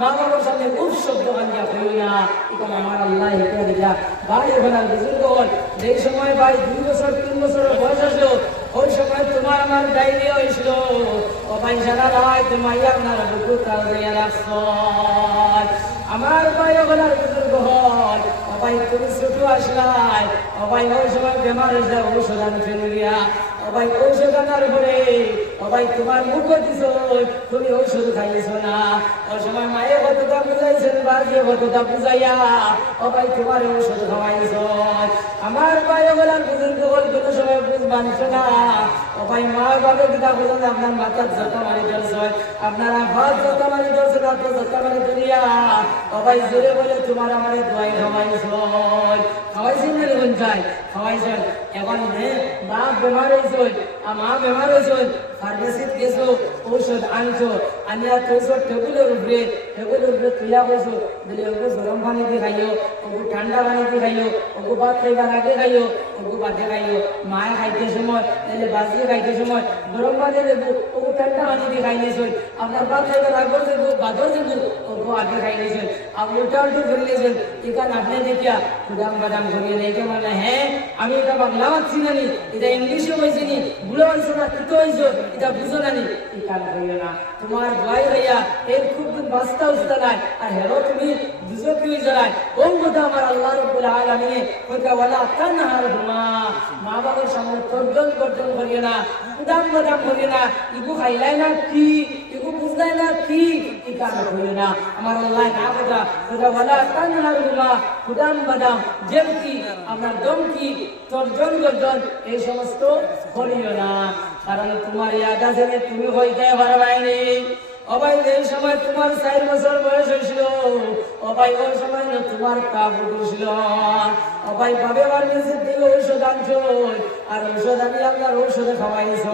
মা বাবার সামনে উফ শব্দ কান্দিয়া কইও না, এখন আমার আল্লাহ হিকা দিলা। ভাই ওখানে বুজুর্গ হল, যেই সময় ভাই 2 বছর 3 বছরের বয়স আসলো, ওই সময় তোমার আমার ডায়রিয়া হয়েছিল। ও ভাই জানা ভাই তোমার আপনার বুকু তাল দিয়ে রাখছ। আমার ভাই ওখানে বুজুর্গ হল, ও ভাই তুমি ছোট আসলাই, ও ভাই ওই সময় বেমার হয়েছে, ঔষধ আনতে গিয়া ও ভাই ঔষধ আনার পরে ও ভাই তোমার মুখ দিছ, তুমি ঔষধ খাইছ না। ওই সময় মায়ে কতটা বুঝাইছেন, বাজিয়ে কতটা বুঝাইয়া ও ভাই তোমার ঔষধ খাওয়াইছ। আমার ভাই ওগুলার বুজুর্গ হল, কোনো সময় বুঝ মানছ না। ও ভাই মা বাবা কিতা বুঝেন, আপনার মাথার যত মারি ধরছ, আপনার আভাস যত মারি ধরছে, রাত যত মারি ধরিয়া ও ভাই জোরে বলে তোমার আমার দোয়াই খাওয়াইছ। খাওয়াইছেন না দেখুন চাই খাওয়াইছেন। এখন বাপ বেমার হয়েছ, মা বেমার হয়েছ, ফার্মেসিত গেছো, ঔষধ আনছো, আনিয়া থইছো টেবিলের উপরে তুইয়া বসো, দিলে ওকে গরম পানি দিয়ে খাইও, ওকে ঠান্ডা পানি দিয়ে খাইও, ওকে ভাত খাইবার আগে খাইও, ওকে ভাতে খাইও। মায়ে খাইতে সময় তাহলে বাজিয়ে খাইতে সময় গরম পানি দেবো, ওকে ঠান্ডা পানি দিয়ে খাই নিয়েছেন। আপনার ভাত খাইবার আগে দেবো, ভাতও দেবো, ওকে আগে খাই নিয়েছেন। আপনি উল্টা উল্টো করে নিয়েছেন। এখানে আপনি দেখিয়া খুদাম বাদাম করিয়ে নেই মানে, হ্যাঁ আমি এটা বাংলা মারছি না নি, এটা ইংলিশে হয়েছে নি, বুড়ো হয়েছো না কিতো হয়েছো, এটা বুঝো না নি। এই কাজ করিও না, তোমার ভয় হইয়া এর খুব বাস্তা উস্তা নাই, আর হেরো তুমি বুঝো কি হয়ে যায়। ওই কথা আমার আল্লাহ রাব্বুল আলামিন কইতা ওয়ালা তানহারহুমা, মা বাবার সামনে তর্জন গর্জন করিও না, খুদাম বাদাম করিও না, ইগু খাইলাই না কি, ইগু বুঝলাই না কি, এই কাজ করিও না। আমার আল্লাহ না কথা কইতা ওয়ালা তানহারহুমা, খুদাম বাদাম যেমতি আপনার দমকি তর্জন গর্জন এই সমস্ত করিও না। কারণ তোমার ইয়াদ আছে যে তুমি হইতে পারবাইনি। অবাই এই সময় তোমার 4 বছর বয়স হয়েছিল, অবাই ওই সময় না তোমার কাপ উঠেছিল। অবাই ভাবে বার্মেসির থেকে ঔষধ আনছো, আর ঔষধ আনি আপনার ঔষধে খাওয়াইছ,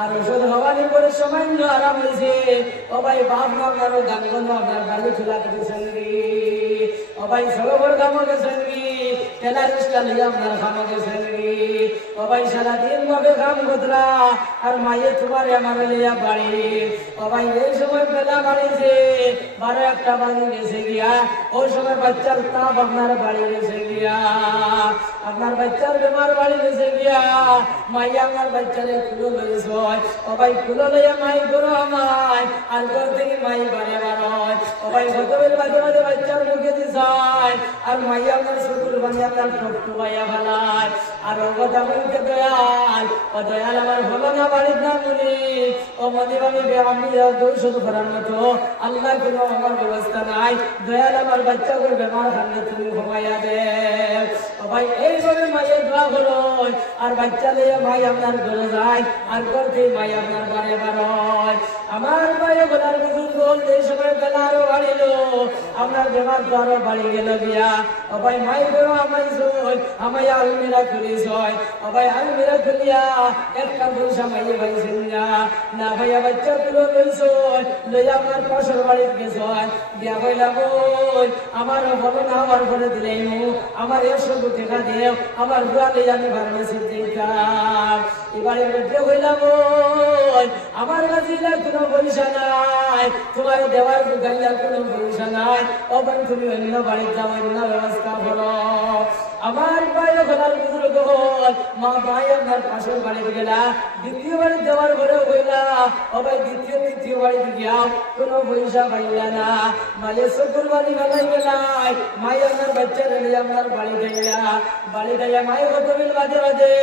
আর ঔষধ খাওয়ানোর পরে সামান্য আরাম হয়েছে। অবাই বাপ না আপনারও গান গন্ধ আপনার বাড়ি চুলা দিয়েছেন রে, অবাই সরোবর কামো গেছেন রে, টেলারিস্টা লিয়ে আপনার খামো গেছেন রে। অবাই সারাদিন ভাবে কাম করতরা, আর মাইয়ে তোমার আমার লিয়া বাড়ি। অবাই এই সময় বেলা বাড়িছে, 12-1টা বাজে গেছে গিয়া, ওই সময় বাচ্চার তাপ আপনার বাড়ি গেছে গিয়া, আপনার বাচ্চার বেমার বাড়ি গেছে গিয়া, মাইয়া আপনার বাচ্চারে খুলো লইছ। অবাই খুলো লইয়া মাই করো আমায়, আর ঘর থেকে মাই বাড়ে বাড়য়। অবাই গতবেল বাজে বাজে বাচ্চার মুখে দিছায়, আর মাইয়া আপনার শুকুর বানিয়ে আপনার ঠকটু মাইয়া ফেলায়। আর ও কথা বলতে দয়াল, ও দয়াল আমার হলো না বাড়ির না মনি, ও মনি আমি ঔষধ করার মতো আল্লাহ কোনো আমার ব্যবস্থা নাই। দয়াল আমার বাচ্চা করে বেমার থাকলে তুমি ঘুমাইয়া দে। ভাই এইভাবে মাইয়ের দোয়া করো, আর বাচ্চা লিয়ে ভাই আপনার ঘরে যায়, আর ঘর থেকে ভাই আপনার বাড়ি বাড়য়। আমার ভাই বলার বুজুর্গ এই সময় বেলা আরো বাড়িল, আপনার বেমার তো আরো বাড়ি গেল গিয়া। ও ভাই মাই করো আমায় আলমিরা খুলিস, ও ভাই আলমিরা খুলিয়া একটা পয়সা মাইয়ে পাইছেন না, না ভাইয়া বাচ্চা তুলো লইছ, লইয়া আপনার পাশের বাড়িতে গেছ, দিয়া কইলা বই আমার হলো না, আমার ঘরে দিলেই আমার 100 টাকা দেও, আমার বুয়ালে আমি ফার্মেসি দিতাম। এবারে বেটে কইলা বই আমার কাছে কোনো পয়সা নাই, তোমার দেওয়ার গাইলার কোনো পয়সা নাই, ওখানে তুমি অন্য বাড়িতে যাও, অন্য ব্যবস্থা করো। আমার ভাই ওখানে বুজুর্গ হল, মা ভাই আপনার পাশের বাড়িতে গেলা, দ্বিতীয় বাড়ি দেওয়ার ঘরে হইলা, ও ভাই তৃতীয় বাড়িতে গিয়াও কোনো পয়সা পাইলা না। মায়ে চকুর বাড়ি বেলাই বেলাই মাই আপনার বাচ্চা রেলে আপনার বাড়িতে গেলা, বাড়িতে গিয়া মায়ে কতবিল বাজে বাজে,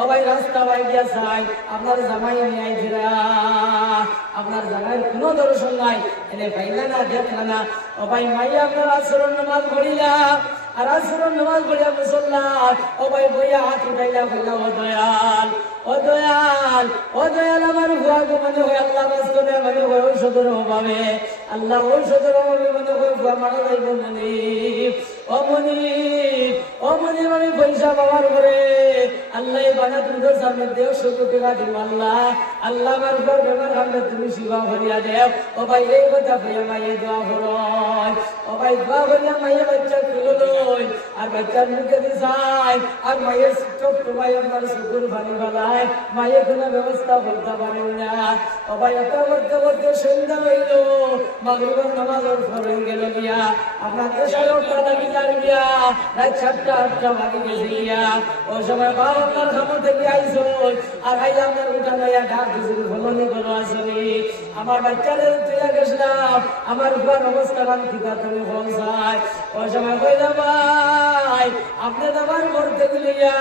ও ভাই রাস্তা বাই গিয়া চাই আপনার জামাই নিয়ে আইছিলা, আপনার জামাইয়ের কোনো দর্শন নাই, এনে পাইলা না দেখলা না। ও ভাই মাই আপনার আচরণ নামাজ পড়িলা, আর আসরের নামাজ পড়িয়া মুসল্লা, ও ভাই বইয়া হাত উঠাইলা কইলা ও দয়াল, ও দয়াল, ও দয়াল আমার ভুয়া গো মনে হয় আল্লাহ বাস্তবে মনে হয় ঔষধের অভাবে, আল্লাহ ঔষধের অভাবে মনে হয় ভুয়া মারা যাইব মনি, ও মনি, ও মনি আমি পয়সা পাওয়ার পরে আল্লাহ বানা তুমদের সামনে দেও 100 টাকা দিব আল্লাহ, আল্লাহ আমার ঘর বেমার হামলে তুমি সেবা করিয়া দেও। ও ভাই এই কথা ভাইয়া মাইয়ে দোয়া করো। ও ভাই দোয়া করিয়া মাইয়া বাচ্চা তুলে লই আর বাচ্চার মুখে দিছাই আর মায়ের চোখ ভাই আপনার শুকুর পানি বালায় মায়ের কোনো ব্যবস্থা করতে পারেন না ও ভাই এটা করতে করতে সন্ধ্যা হইল মাগরিবের নামাজের পর হয়ে গেল গিয়া আপনার দেশের ওটা বিচার গিয়া রাত 7টা 8টা বাজে গেছে গিয়া ওই সময় বাবা আপনার খামর থেকে আইসো আর আইয়া আপনার উঠা লইয়া ডাক দিছিল ফলনে কোনো আসনি আমার বাচ্চাদের তুইয়া গেছিলাম আমার উপর অবস্থা আমি ঠিকা তুমি পৌঁছায় ওই সময় কইলাম ভাই আপনি আমার ঘর থেকে লইয়া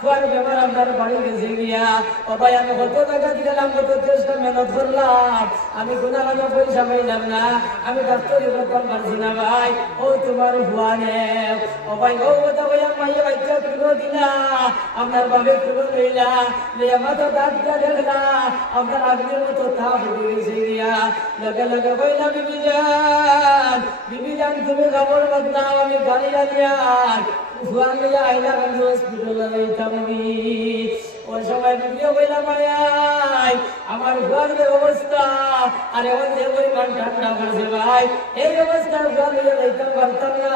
ফুয়ার ব্যাপার আপনার বাড়ি গেছে গিয়া ও ভাই আমি কত টাকা দিলাম কত চেষ্টা মেহনত করলাম আমি কোনো কোনো পয়সা পাইলাম না আমি ডাক্তারি করতে পারছি না ভাই ও তোমার ফুয়া নে ও ভাই ও কথা ভাইয়া মাইয়া বাচ্চা তুলো দিলা আপনার বাপে তুলো লইলা লইয়া মাথা দাঁতটা দেখলা আপনার আগের মতো তাপ উঠে গেছে গিয়া লগে লগে কইলা বিবি জান তুমি খবর বদলাও আমি গাড়ি আনিয়ার ফুয়া লইয়া আইলা গান্ধী হসপিটালে লইতাম ওই সময় বিবিও কইলা ভাই আমার ফুয়ার যে অবস্থা আর এখন যে পরিমাণ ঠান্ডা পড়ছে ভাই এই অবস্থা ফুয়া লইয়া লইতাম পারতাম না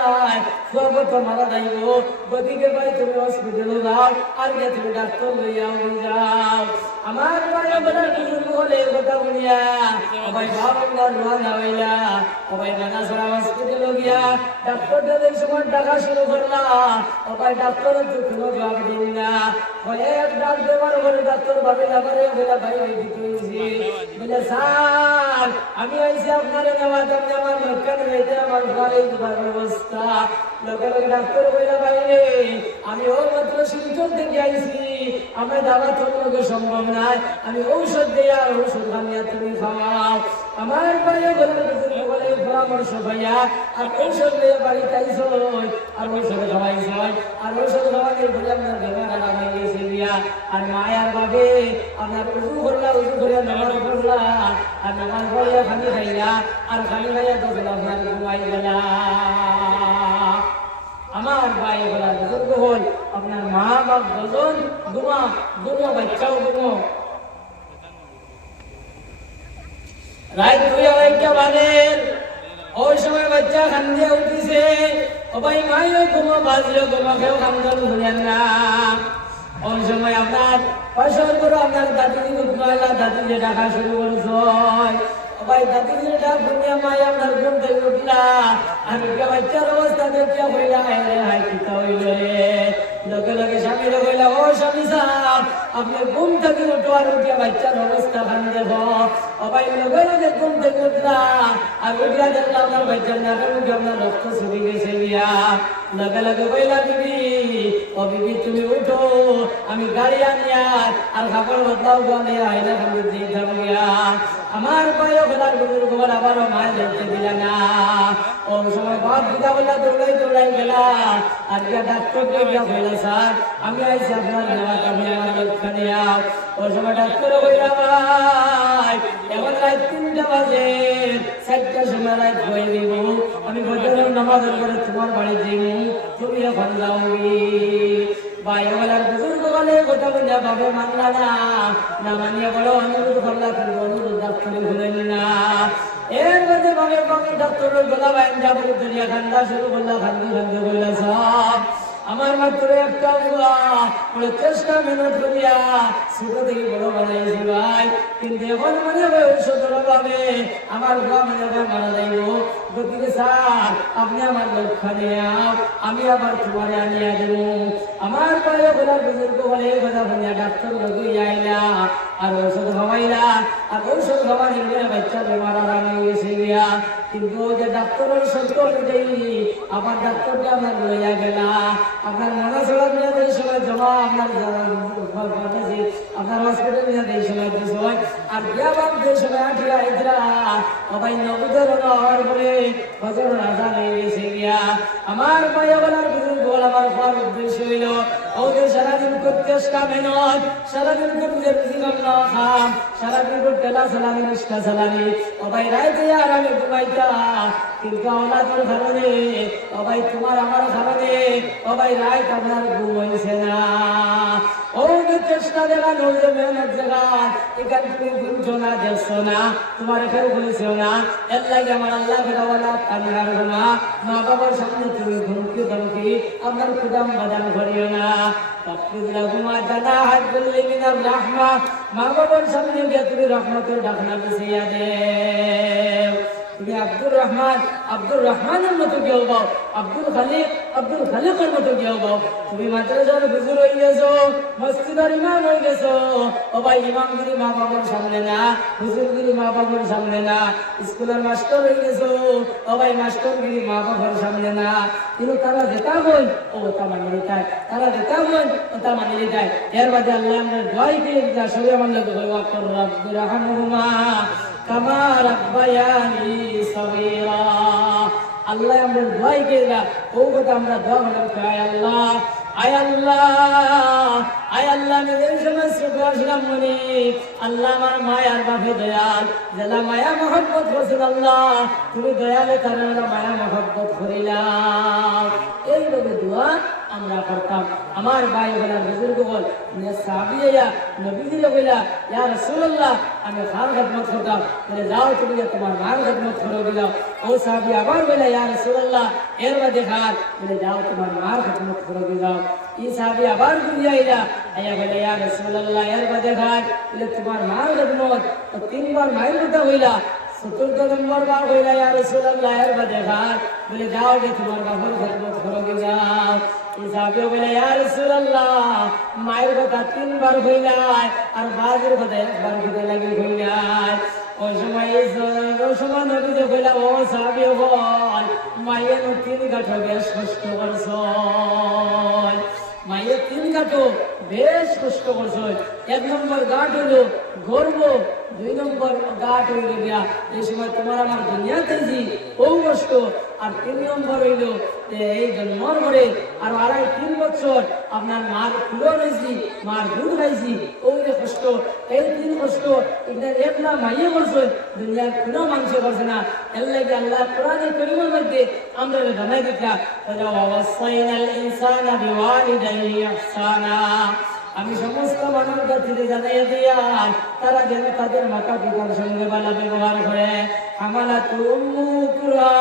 ফুয়া কত মারা যাইব গতিকে ভাই তুমি হসপিটালে যাও আর গিয়ে তুমি ডাক্তার লইয়া যাও আমার ভাই বলার বুজুর্গ হলে কথা বলিয়া ভাই বাবা রোয়ানা হইলা ভাই নানা সারা হসপিটালে গিয়া ডাক্তারটা এই সময় টাকা শুরু করলা ভাই ডাক্তার তো কোনো জবাব দিন না ভাই এক ডাক দেওয়ার পরে ডাক্তার ভাবে লাগারে বলে ভাই ওই দিতেছি বলে স্যার আমি আইসি আপনার নেওয়া দাম আমার লক্ষণ হয়েছে আমার ঘরে তোমার অবস্থা লোকে লোকে ডাক্তার বলে ভাই আমি ওর মাত্র শিলচর থেকে আইসি আমার দাবা তোর লোকে সম্ভব নাই আমি ঔষধ দেয়া ঔষধ বানিয়ে তুমি খাওয়াও আমার ভাই বলে পরামর্শ ভাইয়া আর ঔষধ দিয়ে বাড়িতে আইসো আর ঔষধ খাওয়াইছ আর ঔষধ খাওয়াতে বলে আপনার বেমার আরাম হয়ে গেছে দিয়া আর মায়ার ভাবে আপনার উজু করলা উজু করে নামাজ পড়লা আর নামাজ পড়িয়া খানি খাইলা আর খানি খাইয়া তো আপনার ঘুমাই গেলা আমার ভাই বলা বুজুর্গ হল আপনার মা বাপ দুজন ঘুমা বাচ্চাও ঘুমো রাত 2-2:30 বাজের ওই সময় বাচ্চা কান্দে উঠিছে ও ভাই মাইও ঘুমো বাজিও ঘুমো কেউ কান্দন ভুলেন না ওই সময় আপনার পাশের করে আপনার দাদি উঠলা দাদি যে ডাকা শুরু করছ ভাই দাদি যে ডাক শুনিয়া মাই আপনার ঘুম থেকে উঠলা আর বাচ্চার অবস্থা দেখিয়া হইলা হাই কিতা হইল রে লোকে লোকে স্বামীরে কইলা ও স্বামী সাহেব আপনি ঘুম থেকে উঠো আর উঠিয়া বাচ্চার অবস্থা খান দেখো ও ভাই লোকে লোকে ঘুম থেকে উঠলা আর উঠিয়া দেখলা আপনার বাচ্চার নাকের মুখে আপনার রক্ত ছুটি গেছে গিয়া লোকে লোকে কইলা বিবি ও বিবি তুমি উঠো আমি গাড়ি আনিয়া আর কাপড় বদলাও গানিয়া আইনা খান দিতাম গিয়া আমার ভাই ওখানে বুজুর্গ বলে আবারও মায় দেখতে দিল না ও সময় বাপ দিদা বললা দৌড়াই গেলা আর গিয়া ডাক্তারকে গিয়া বললা স্যার আমি আইসি আপনার নেওয়া আমি আমার লক্ষ্য নিয়া ও সময় ডাক্তার বললা ভাই এখন রাত 3টা বাজে 4টার সময় রাত হয়ে দিব আমি ফজরের নামাজের পরে তোমার বাড়ি যাইব তুমি এখন যাওগি ভাই বলার বুজুর্গ বলে কথা বলে ভাবে মানলা না মানিয়ে বলো অনুরোধ করলা কিন্তু অনুরোধ ডাক্তারে ঘুরেন না এর মধ্যে ভাবে ডাক্তারের গলা বাইন যাবো দুনিয়া ঠান্ডা শুরু করলা খান্দি বললা সব আমার মাত্র একটা বুয়া বলে চেষ্টা মেহনত করিয়া ছোট থেকে বড় বানাইছি ভাই কিন্তু এখন মনে হয় ঔষধের অভাবে আমার বুয়া মনে হয় মারা যাইব গতিকে স্যার আপনি আমার লক্ষ্য নিয়ে আমি আবার তোমারে আনিয়া দেব আমার পায়ে বলার বুজুর্গ বলে কথা বলিয়া ডাক্তার লগে আইলা আর ঔষধ খাওয়াইলা আর ঔষধ খাওয়ানোর পরে বাচ্চা বেমার আরাম হয়ে গেছে গিয়া কিন্তু যে ডাক্তারের সত্য অনুযায়ী আবার ডাক্তারকে আপনার লইয়া গেলা আপনার মনে চলা নিয়ে এই সময় জমা আপনার আপনার হসপিটাল নিয়ে এই সময় যে সময় আর বিয়া বাপ যে সময় আঠিয়া আইতরা সবাই নবুদের হওয়ার পরে ফজর রাজা হয়ে গেছে গিয়া আমার পায়ে বলার বুজুর্গ আমার হওয়ার উদ্দেশ্য হইল ওদের সারাদিন করতে চেষ্টা মেহনত সারাদিন করতে জীবন খাম সারাদিন করতে টেলা চালানি রিক্সা চালানি সবাই রাইতে আর আমি ঘুমাইতা কিন্তু আওলাদের কারণে ও ভাই তোমার আমার কারণে ও ভাই রাত আপনার ঘুম হয়েছে না। ও যে চেষ্টা দেখান ও যে মেহনত দেখান এখান তুমি বুঝছো না দেখছো না তোমার কেউ বলেছো না এর লাগে আমার আল্লাহ বেলা কান্নার না মা বাবার সামনে তুমি ধমকি ধমকি আপনার কুদাম বাদান করিও না। মা বাবার সামনে গিয়ে তুমি রহমতের ডাকনা পিছিয়ে দেও। তুমি আব্দুর রহমানের মতো কেউ পাও, আব্দুল খালিকের মতো কেউ পাও। তুমি মাদ্রাসার হুজুর হয়ে গেছো, মসজিদের ইমাম হয়ে গেছো। ও ভাই ইমামগিরি মা বাবার সামনে না, হুজুরগিরি মা বাবার সামনে না। স্কুলের মাস্টার হয়ে গেছো, ও ভাই মাস্টারগিরি মা বাবার সামনে না। কিন্তু তারা যেটা বল ও তা মানে নিতায়, তারা যেটা বল ও তা মানে নিতায়। এর বাদে আল্লাহ আমরা দোয়াই পেয়ে যা সবাই আমার লোক ওয়াকুর রাব্বির হামহুমা কামা রাব্বায়ানি সগীরা। আল্লাহ আমরা দোয়াই পেয়ে যা ও কথা আমরা দোয়া করলাম আয় আল্লাহ নিজের সমস্ত আসলাম মনে আল্লাহ আমার মায়ার বাপে দয়াল যারা মায়া মহব্বত করছেন আল্লাহ তুমি দয়ালে তারা মায়া মহব্বত করিলাম। এইভাবে দোয়া আমরা করতাম। আমার ভাই বলা বুজুর্গ বল সাহাবিয়া নবীজিরে বইলা ইয়া রাসূলুল্লাহ আমি খার খিদমত করতাম বলে যাও তুমি তোমার মার খিদমত করো দিলাও। ও সাহাবী আবার বলে ইয়া রাসূলুল্লাহ এর মধ্যে খার বলে যাও তোমার মার খিদমত করো দিলাও। এই সাহাবী আবার দুনিয়া আইলা আয়া বলে ইয়া রাসূলুল্লাহ এর মধ্যে খার বলে তোমার মার খিদমত তিনবার মায়ের কথা হইলা। চতুর্থ নম্বর বার হইলা ইয়া রাসূলুল্লাহ এর মধ্যে খার বলে যাও যে তোমার বাবার খিদমত করো দিলাও। হিসাবে বলে ইয়া রাসূলুল্লাহ মায়ের কথা তিনবার হইলাই আর বাজের কথা একবার হইতে লাগে হইলাই। ওই সময় নবীজি কইলা ও সাহাবী বল মায়ের তিন গাঁঠো বেশ কষ্ট করছ, মায়ের তিন গাঁঠো বেশ কষ্ট করছ। এক নম্বর গাঁট হইল গর্ব, দুই নম্বর গাঁট হইল গিয়া এই সময় তোমার আমার দুনিয়াতে জি ও কষ্ট, আর তিন নম্বর হইল এই জন্মর পরে আর আড়াই 3 বছর আপনার মার ফুলো রয়েছি মার দুধ খাইছি ওই যে কষ্ট। এই 3 কষ্ট এটা একলা মাইয়ে করছে দুনিয়ার কোনো মানুষ করছে না। এর লাগে আল্লাহ কোরআনে কারীমের মধ্যে আমরা জানাই দিতা ওয়াসাইনাল ইনসানা বিওয়ালিদাইহি ইহসানা। আমি সমস্ত মানব জাতিকে জানাই দিয়া তারা যেন তাদের মাতা পিতার সঙ্গে ভালো ব্যবহার করে। হামালাতু উম্মু কুরহা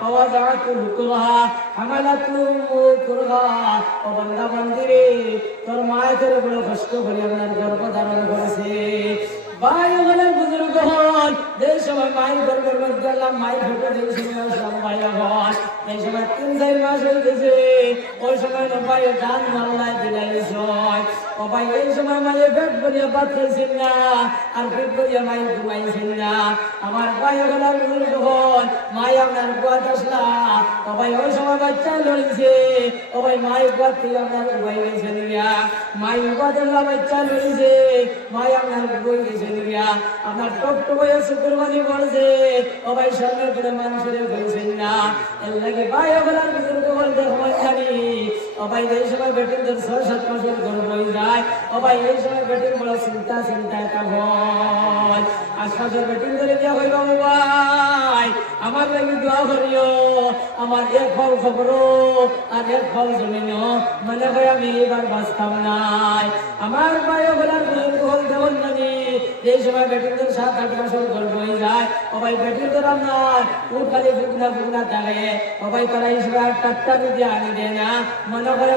ওয়া ওয়াদাতুহু কুরহা হামালাতু উম্মু কুরহা। ও বান্দা বান্দিরে তোর মায়ের তোর বড় কষ্ট করে আপনার গর্ভ ধারণ করেছে। ভাই বলেন বুজুর্গ হন যে সময় মায়ের গর্ভের মধ্যে আল্লাহ মায়ের ফটো যে সময় আসলাম ভাই হন এই সময় 3-4 মাস হয়ে গেছে। ওই সময় ভাই ডান মাল্লায় দিলাইছ ও ভাই এই সময় মায়ের পেট ভরিয়া ভাত খাইছেন না আর পেট ভরিয়া মায়ের ঘুমাইছেন না। আমার ভাই বলার বুজুর্গ হন মায় আপনার গোয়াত আসলা ও ভাই ওই সময় বাচ্চা লড়িছে ও ভাই মায়ের গোয়াত থেকে আপনার উপায় গেছে নিয়া মায়ের গোয়াত বাচ্চা লড়িছে মায় আপনার বই গেছে আপনার টপ টপয়ে শুক্রবারই পড়ছে ও ভাই সামনে করে মানুষের বলছেন না। এর লাগে ভাই বলার বুজুর্গ বলতে হয় জানি ও ভাই এই সময় বেটিং 6-7 মাসের গর্ভ হয়ে যায় ও ভাই এই সময় বেটিং বড় চিন্তা একটা ভয় আশপাশের বেটিং করে দেওয়া হইল ভাই আমার লাগে দোয়া করিও আমার এক ফল খবর আর এক ফল জমিন মনে হয় আমি এবার বাঁচতাম নাই। আমার ভাই বলার বুজুর্গ বলতে হয় জানি এই সময় বেটিং 7-8 মাসের গর্ভ হয়ে যায় ও ভাই বেটিং তো আপনার উঠ খালি ফুকনা থাকে ও ভাই তারা এই সময় টাট্টা দিয়ে আনি দেয় না মনে হয়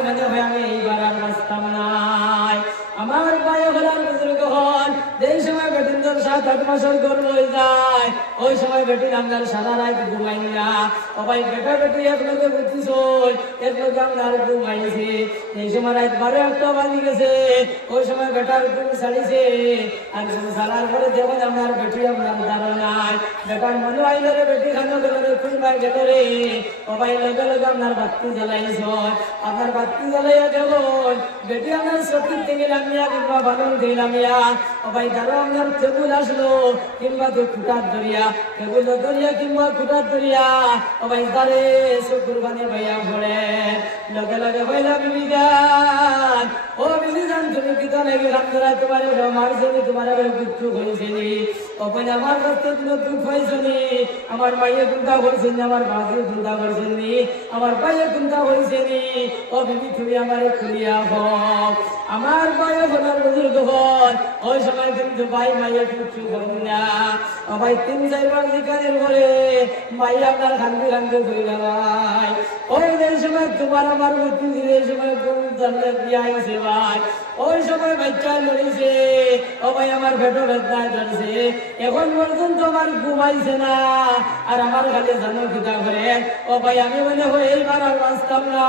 আমি এইবার আর বাঁচতাম নাই। আমার ভাই হলার বুজুর্গ হন যেই সময় বেটিং 7-8 মাসের গর্ভ হয়ে যায় ওই সময় বেটিং আপনার সারা রাত ঘুমাই না ও ভাই বেটা বেটি এক লোকে বুঝছিস এক লোকে আপনার ঘুমাইছে। এই সময় রাত 12-1 বাজে গেছে ওই সময় বেটার ঘুম ছাড়িছে আর সারার পরে যেমন আপনার বেটি আপনার ধারণায় বেটার মনে আইলে রে বেটি খানো গেল রে খুলবাই গেল রে ও ভাই লগে লগে আপনার বাতি জ্বালাইছ আপনার বাতি জ্বালাইয়া গেল বেটি আপনার সতীর থেকে মিয়া কিংবা বালন দিলা মিয়া ও ভাই যারা আপনার টেবুল আসলো কিংবা তো খুঁটার দরিয়া টেবুল দরিয়া কিংবা খুঁটার দরিয়া ও ভাই তারে শুকুর বানে ভাইয়া ভরে লগে লগে ভাইলা বিবি যান ও বিবি যান তুমি কি তো নাকি রামদরা তোমার মারছেনি তোমার কিচ্ছু হয়েছেনি ও ভাই আমার কাছে তুমি দুঃখ হয়েছেনি আমার মাইয়ে চিন্তা করছেন আমার বাজে চিন্তা করছেন নি আমার ভাইয়ে চিন্তা হয়েছেনি ও বিবি তুমি আমারে খুলিয়া হোক আমার ভাইয়ে হলার বুজুর্গ হন ওই সময় কিন্তু ভাই মাইয়ে কিচ্ছু করেন না ও ভাই 3-4 জিকারের পরে মাই আপনার খান্দি খান্দি কইলা ভাই ওই যে সময় তোমার আমার মৃত্যু যে সময় কোন জানলে দিয়া আইছে ভাই ওই সময় বাচ্চা লড়িছে ও ভাই আমার পেটে বেদনায় ধরছে এখন পর্যন্ত আমার ঘুমাইছে না আর আমার খালি জানো কিতা করে ও ভাই আমি মনে হয় এইবার আর বাঁচতাম না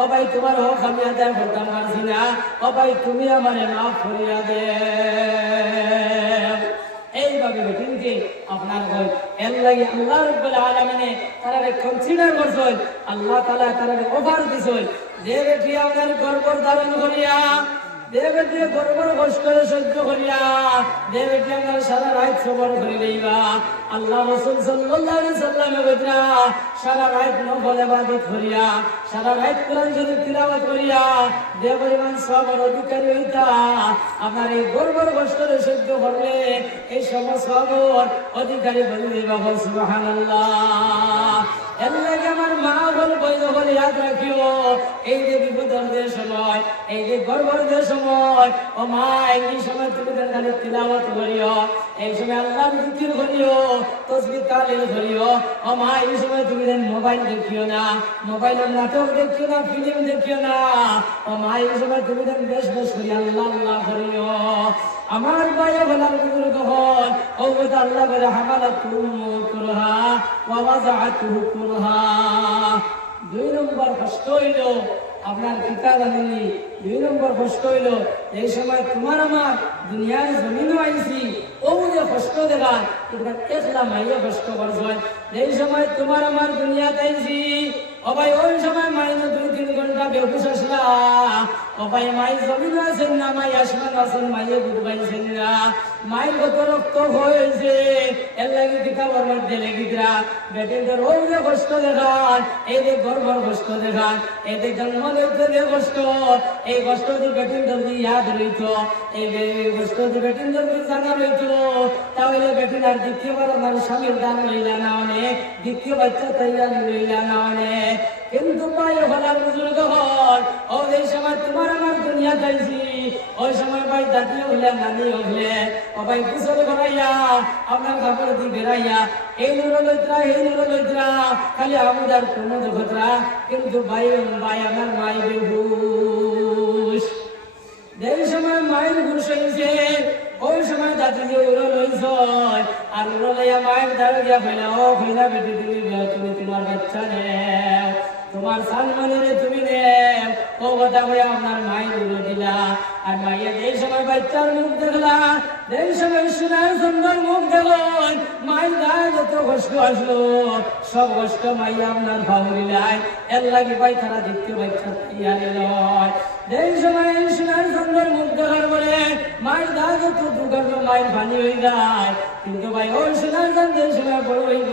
ও ভাই তোমার হোক আমি আদায় করতাম পারছি না ও ভাই তুমি আমারে মাফ করিয়া দে এইভাবে বেটিনকে আপনার হয় এর লাগে আল্লাহ রাব্বুল আলামিনে তারারে কনসিডার করছই আল্লাহ তাআলা তারারে অফার দিছই যে বেটি আপনার গর্ব ধারণ করিয়া যে বেটি গর্ব কষ্ট সহ্য করিয়া যে বেটি আপনার সারা রাত সবর করে লইবা আল্লাহ রাসূল সাল্লাল্লাহু আলাইহি সাল্লামে বলেন সারা রাত নফল ইবাদত করিয়া সারা রাত কোরআন শরীফ তিলাওয়াত করিয়া যে পরিমাণ সবর অধিকারী হইতা আপনার এই গর্বর কষ্ট সহ্য করলে এই সমস্ত সবর অধিকারী বলে দিবা সুবহানাল্লাহ এর লাগে আমার মা বল বৈধ বলে ইয়াদ রাখিও এই যে বিপদের সময় এই যে গর্বের সময় ও মা এই সময় তুমি খালি তিলাওয়াত করিও এই সময় আল্লাহর জিকির করিও তাসবিহ তাহলিল করিও ও মা এই সময় তুমি মোবাইল দেখিও না মোবাইলের নাটক দেখিও না ফিল্ম দেখিও না ও মা এই সময় তুমি বেশ বেশ করি আল্লাহ আল্লাহ করিও আমার ভাইয়া বলার বুজুর্গ হন ও কথা আল্লাহ বলে হামালাতুহু কুরহা ওয়া ওয়াযাআতুহু কুরহা 2 নম্বর কষ্ট হইল আপনার পিতা জানেননি 2 নম্বর কষ্ট হইল এই সময় তোমার আমার দুনিয়ার জমিনও আইছি ও যে কষ্ট দেখা এটা একলা মাইয়া কষ্ট করছেন এই সময় তোমার আমার দুনিয়াতে আইছি ও ভাই ওই সময় মাইনে 2-3 ঘন্টা বেহুশ আসলা ও ভাই মাই জমিন আছেন না মাই আসমান আছেন মাইয়ে বুধ পাইছেন না মায়ের কত রক্ত হয়েছে এর লাগে কিতাবের মধ্যে লেখিতরা বেটিদের ওই যে কষ্ট দেখান এই যে গর্ভর কষ্ট দেখান এই যে জন্ম লইতে যে কষ্ট এই কষ্ট যে বেটিন যদি ইয়াদ রইত এই যে কষ্ট যে বেটিন যদি জানা রইত তাহলে বেটিন আর দ্বিতীয়বার আমার স্বামীর দান লইলা না অনেক দ্বিতীয় বাচ্চা তৈরি লইলা না অনেক কিন্তু ভাই হলার বুজুর্গ হন ও এই সময় তোমার আমার দুনিয়া যাইছি ওই সময় ভাই দাদি হলে নানি হলে ও ভাই কুশল করাইয়া আপনার কাপড় দিয়ে বেড়াইয়া এই নুরলইত্রা খালি আমাদের কোনো দুঃখতরা কিন্তু ভাই ভাই আমার মাই বেহুশ যেই সময় মায়ের হুশ হয়েছে ওই সময় দাদি যে উড়ো লইছ আর উড়ো লইয়া মায়ের দ্বারা গিয়া ফেলা ও ফেলা বেটি তুমি তোমার বাচ্চা নেও তোমার সালমানের তুমি নেও ও কথা বলে আপনার মায়ের উড়ো দিলা আর মাইয়া যেই সময় বাচ্চার মুখ দেখলা যেই সময় সোনার সুন্দর মুখ দেখল মায়ের গায়ে যত কষ্ট আসলো সব কষ্ট মাইয়া আপনার ভাবলিলাই এর লাগে ভাই তারা দেখতে বাচ্চা ইয়ারে লয় যেই সময় সোনার সুন্দর মুখ দেখার পরে মায়ের গায়ে যত দুর্গন্ধ মায়ের পানি হয়ে যায় কিন্তু ভাই ওই সোনার গান যেই সময় বড় হইব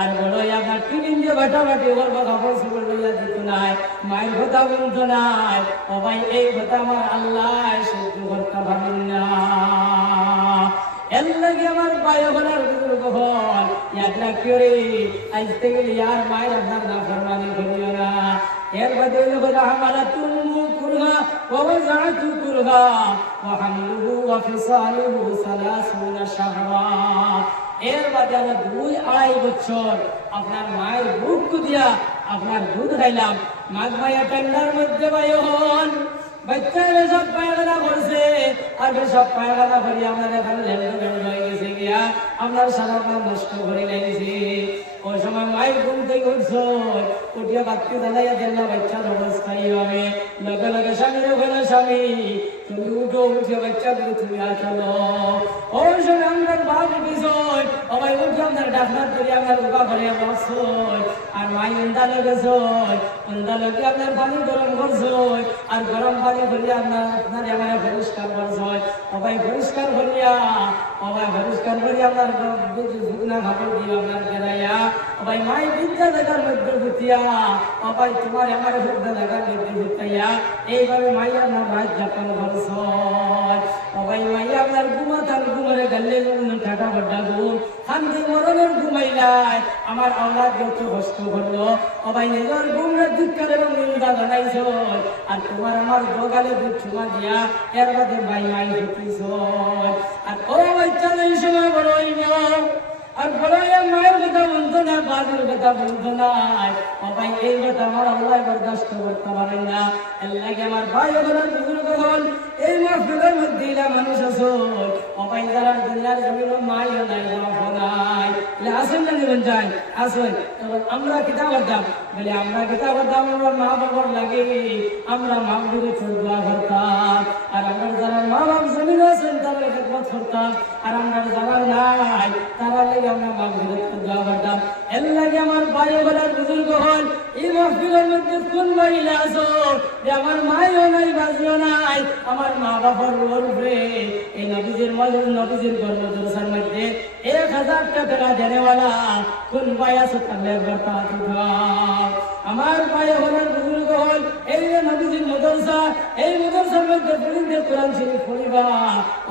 আর বড় আপনার টিফিন দিয়ে বাটাবাটি ওর বা কাপড় চোপড় লইয়া দিত নাই মায়ের কথা বলতো নাই ও ভাই এই কথা আমার আল্লাহ সহ্য করতে পারেন না এর লাগে আমার ভাইয়া বলার বুজুর্গ হন ইয়াদ রাখিও রে আজ থেকে ইয়ার মায়ের আপনার না ফরমানি করিও না এর বাদে হইল কথা হামালাতুহু কুরহা ওয়া ওয়াযাআতুহু কুরহা ওয়া হামলুহু ওয়া ফিসালুহু 30 শাহরা এর বাদে আমরা 2-2.5 বছর আপনার মায়ের বুক দিয়া আপনার দুধ খাইলাম মাঘ মাইয়া ঠান্ডার মধ্যে ভাই হন বাচ্চারা সব পায়খানা করছে আর সব পায়খানা করি আপনার এখানে লেনদেন হয়ে গেছে গিয়া আপনার সারা নষ্ট করে লেগেছে ওই সময় মায়ের ঘুম থেকে উঠছো উঠিয়া বাক্তি জ্বালাইয়া দেন না বাচ্চার অবস্থা এইভাবে লগে লগে স্বামীর ওখানে স্বামী তুমি উঠো উঠে বাচ্চা তুমি আচালো ওই সময় আমরা বাপ উঠিস ওবাই উঠে আপনার ডাকনার করি আপনার উবা করে বসই আর মাই উন্দালে গেছই উন্দালে আপনার পানি গরম করছই আর গরম পানি করিয়া আপনার আমার পরিষ্কার করছই ওবাই পরিষ্কার করিয়া আপনার শুকনা খাবার দিয়ে আপনার গেরাইয়া ওবাই মাই বিদ্যা দেখার মধ্যে ভুতিয়া ওবাই তোমার আমার বিদ্যা দেখার মধ্যে ভুতাইয়া এইভাবে মাই আপনার রাত যাপন করছই ওবাই মাই আপনার ঘুমাতার ঘুমারে গেলে ঠাটা বড্ডা ঘুম শান্তি মরণের ঘুমাইলাই আমার আওলাদ যত কষ্ট করলো ওবাই নিজের ঘুমরে ধিক্কার এবং নিন্দা জানাইছ আর তোমার আমার বগালে দুধ ছুমা দিয়া এর মধ্যে মাই মাই হতিছ আর ও বাচ্চা এই সময় বড় হইব আর বড় মায়ের কথা বলতো না বাদের কথা বলতো না ওবাই এই কথা আমার আল্লাহ বরদাস্ত করতে পারেন না আল্লাহকে আমার ভাই ওনার বুজুর্গ হল এই মাহফিলের মধ্যে মানুষ আছো ওবাই যারা দুনিয়ার জমিন মাইও নাই বাবা নাই আসেন না নেবেন যাই আসেন তখন আমরা কিতাব করতাম বলে আমরা কিতাব করতাম আমরা মা বাবার লাগে আমরা মা বাবুকে দোয়া করতাম আর আমরা যারা মা বাপ জমিন আছেন তারা খেদমত করতাম আর আমরা যারা নাই তারা লাগে আমরা মা বাবুকে দোয়া করতাম এর লাগে আমার ভাই ওনার বুজুর্গ হল এই মাহফিলের মধ্যে কোন মহিলা আছো যে আমার মাইও নাই বাজিও নাই আমার মা বাবার উপরে এই নবীজির নবীজির গর্ভদর্শার মধ্যে 1000 টাকা দেনেওয়ালা কোন ভাই আছো তাদের বার্তা উঠাও আমার ভাই ওনার বুজুর্গ হল এই নবীজির মাদ্রাসা এই মাদ্রাসার মধ্যে পড়িতে কোরআন শরীফ পড়িবা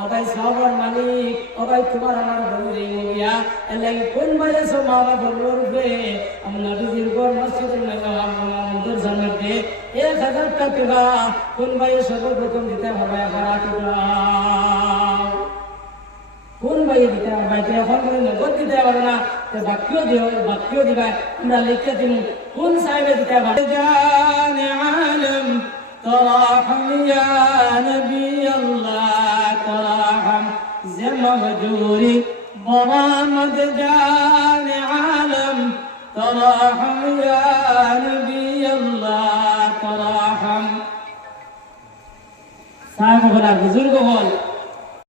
ওবাই সবার মালিক ওবাই তোমার আমার বন্ধু এই মহিয়া এলাই কোন ভাই আছো মা বাবার উপরে আমি নবীজির গর মসজিদের মাদ্রাসার মধ্যে 1000 টাকা কোন ভাই সর্বপ্রথম দিতে হবে কোন ভাই দিতে হবে এখন নগদ দিতে পারো না বাক্য দিবা আমরা লিখতে দিন কোন সাহেবে দিতে পারো জান আলম তরাহম ইয়া নবী আল্লাহ তরাহম জমজুরি বরামদ জান আলম তরাহম ইয়া নবী আল্লাহ তরাহম সাহেব হল বুজুর্গ হল